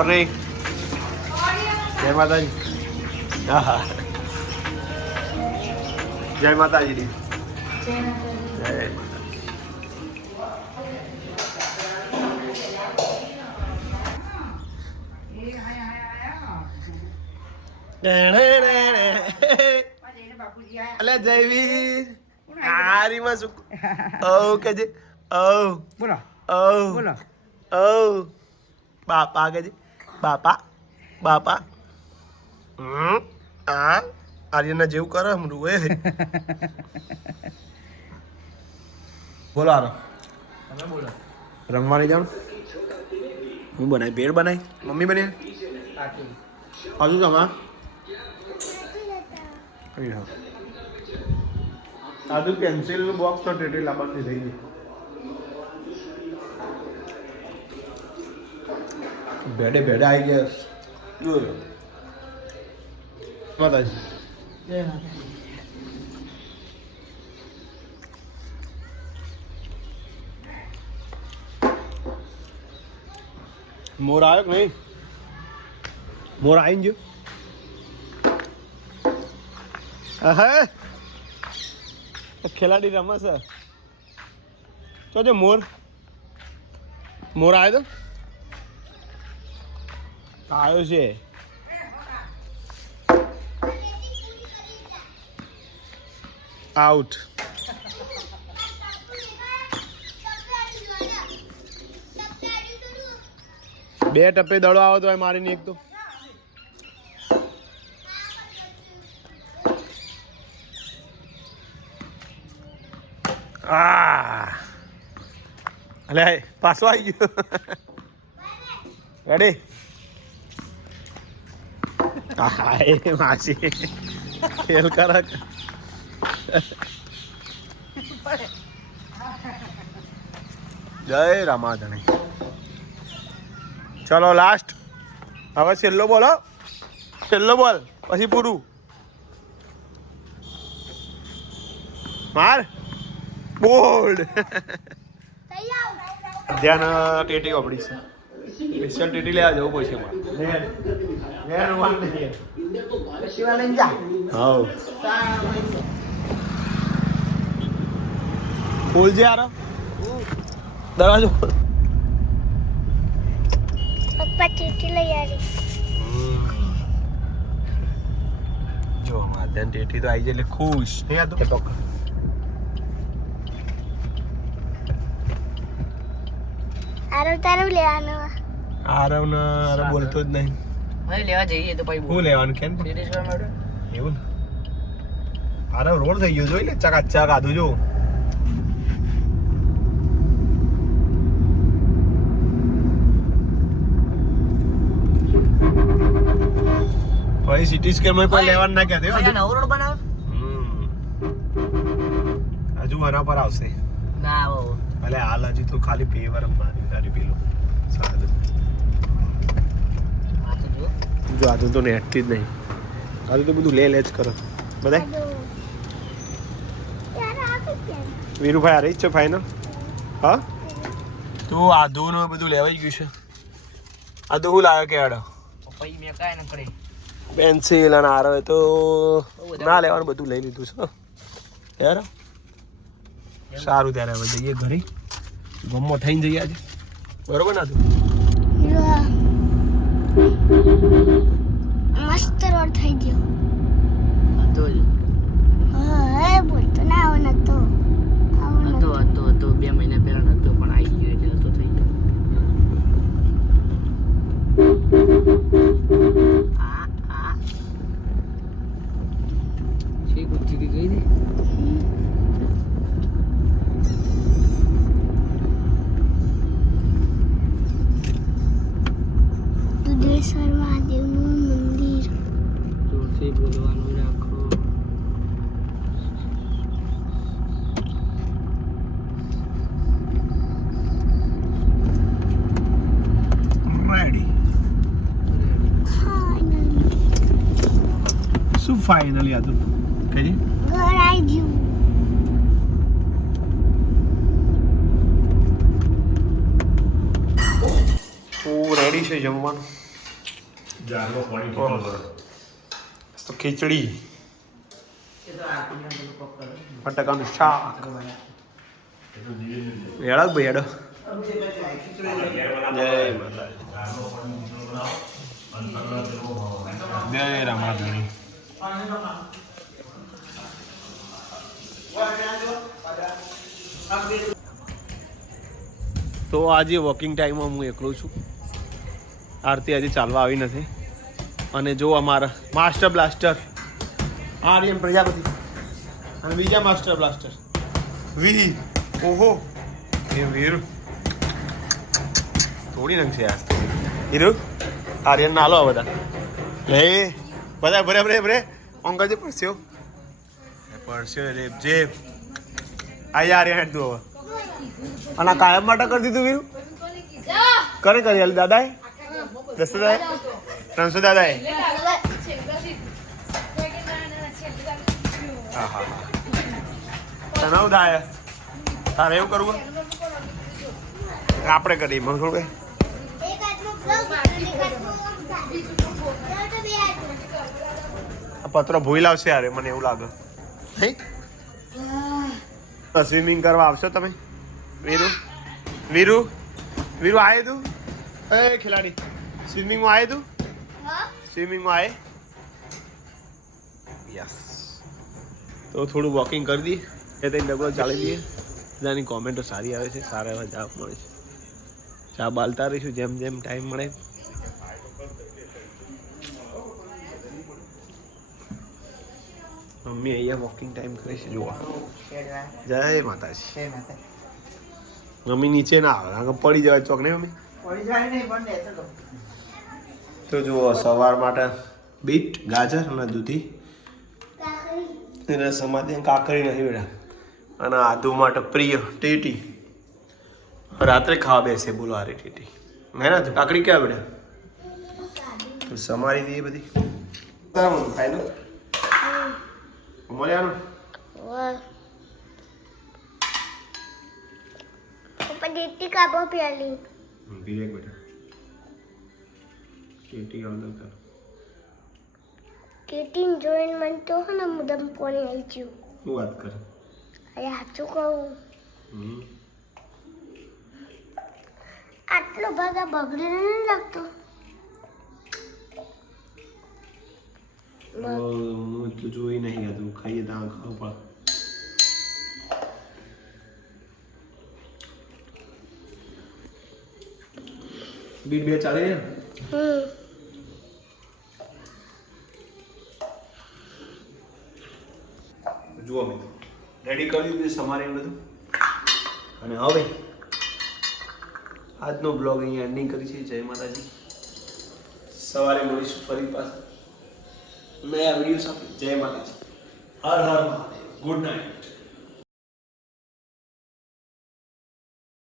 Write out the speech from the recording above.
જય માતાજી. હા હા જય માતાજી. અલે જયવીર હારીમાં શું કે છે બોલો બોલો બાપા કે છે બાપા બાપા આર્યના જેવું કરે હમણાં એ બોલો આરો તમે બોલો રમવાની જાણ હું બનાવી ભેળ બનાવી મમ્મી બની હજુ તમા આજુ પેન્સિલનું બોક્સ તો ટેટી લાંબાથી થઈ ગઈ ભેડે ભેડે આવી ગયા જોયો માતાજી મોર આવ્યો કે નહીં મોર આવીને જો હા ખેલાડી રમસ તો મોર મોર આવ્યો તો આવ્યો છે આઉટ બે ટપ્પે દડો આવો તો મારીને એક તો અલે પાછો આવી ગયો રેડી એ માસી ખેલ કર જય રામાધણી ચલો લાસ્ટ હવે છેલ્લો બોલો છેલ્લો બોલ પછી પૂરું માર બોલ્ડ ધ્યાન ટેટી વાપરી છે સ્પેશિયલ ટેટી લેવા જવું પડશે હા ખોલ છે યાર દરવાજો પપ્પા ટેટી લઈ આવી જો માધ્યાન ટેટી તો આવી જાય એટલે ખુશ નહીં આ તો આરવ તારું લેવાનું આરવ ને આરવ બોલતો જ નહીં હવે લેવા જઈએ તો પછી હું લેવાનું કેમ ટેરેસવા મળે એવું ને આરવ રોડ થઈ ગયો જોઈ લે ચકાચક આધું જો ભાઈ સિટી સ્કેન માં કોઈ લેવાનું ના કહેતો ભાઈ નવો રોડ બનાવ હજુ આના પર આવશે ના આવો અલે હાલ હજુ તો ખાલી પેવર મારી તારી પેલો સાદું આ તો જો જો આજુ તો નેટથી જ નહીં આજુ તો બધું લે જ કરો બધાય વીરુભાઈ આ રહી જ છે ફાઇનલ હા તું આધુનું બધું લેવાઈ ગયું છે આધુ હું લાવ્યો કે આડો પછી મેં કાંઈ ન કરે પેન્સિલ અને આરો તો ના લેવાનું બધું લઈ લીધું છે યાર સારું ત્યારે હવે જઈએ ઘરે ગમો થઈને જઈએ આજે બરોબર ના તું મસ્ત રોડ થઈ ગયો હતો જ હા બોલતો ના આવો નતો હતો 2 મહિના પહેલા નતો પણ આવી ગયો એટલે હતો થઈ ગયો છે ગુચ્છી ગઈ ને દુધેશ્વર મહાદેવનું મંદિર જોરથી બોલવાનું રાખો રેડી શું ફાઇનલી આ તો કઈ ઘર આવી ગયું રેડી છે જમવાનું જારમાં પાણી તો ખીચડી એ તો આરતીને બધું કોક કરે. બટાકાનું શાક હેડક ભાઈ હેડો જય માતાજી જય રામાધણી તો આજે વોકિંગ ટાઈમમાં હું એકલો છું આરતી આજે ચાલવા આવી નથી અને જો અમારા માસ્ટર બ્લાસ્ટર આર્યન પ્રજાપતિ અને બીજા માસ્ટર બ્લાસ્ટર વી ઓહો એ વીર થોડી નંગ છે યાર હીરો આર્યન નાલો આ બધા લે બધા ભરે ભરે ભરે અંકલ જે પડસ્યો રે જે આ યાર હેડ તું હવે અને કાયમ માટે કરી દીધું વીર કરે કરી હાલ દાદાએ 10 દાદાએ 300 દાદાએ હા હા તનાવ દાય તારે એવું કરવું આપણે કરીએ મને થોડું એક હાથમાં બ્લોગ અને એક હાથમાં બે હાથમાં પત્રો ભૂઈ લાવશે યાર મને એવું લાગે હે સ્વિમિંગ કરવા આવશો તમે વીરુ વીરુ વીરુ આયે તું એ ખિલાડી સ્વિમિંગમાં આયે તું સ્વિમિંગમાં આયે યસ તો થોડું વોકિંગ કરી દઈએ એ તો ડબલો ચાલી દઈએ બધાની કોમેન્ટો સારી આવે છે સારા એવા જવાબ મળે છે ચા બાલતા રહીશું જેમ જેમ ટાઈમ મળે મમ્મી અહીંયા વોકિંગ ટાઈમ કરે છે જોવા જય માતાજી મમ્મી નીચે ના આવે આગળ પડી જવાય ચોક નહીં મમ્મી તો જુઓ સવાર માટે બીટ ગાજર અને દૂધી એના સમાધિ કાકરી નથી બેટા અને આદુ માટે પ્રિય ટેટી રાત્રે ખાવા બેસે બોલો આરે ટેટી હે ને તો કાકડી ક્યાં બેટા તો સમારી દઈએ બધી ખાઈ લો મળ્યાનું ઉપર દેતી કાબો પ્યાલી વિવેક બેટા ટેટી આવડો તાર કેટીન જોઈને મને તો હે ને મુદમ પોણી આવી ગયું શું વાત કરે અરે સાચું કહું આટલો ભાગા બગડે નહીં લાગતો હું તો જોઈ નહીં હતું ખાઈએ તો ખાવું પડે બીટ બે ચાલે ને જુઓ મિત્રો રેડી કરી દીધું સમારે બધું અને હવે આજનો બ્લોગ અહીંયા એન્ડિંગ કરી છે જય માતાજી સવારે મળીશું ફરી પાછા નયા વિડીયો સાથે જય માતાજી હર હર મહાદેવ ગુડ નાઇટ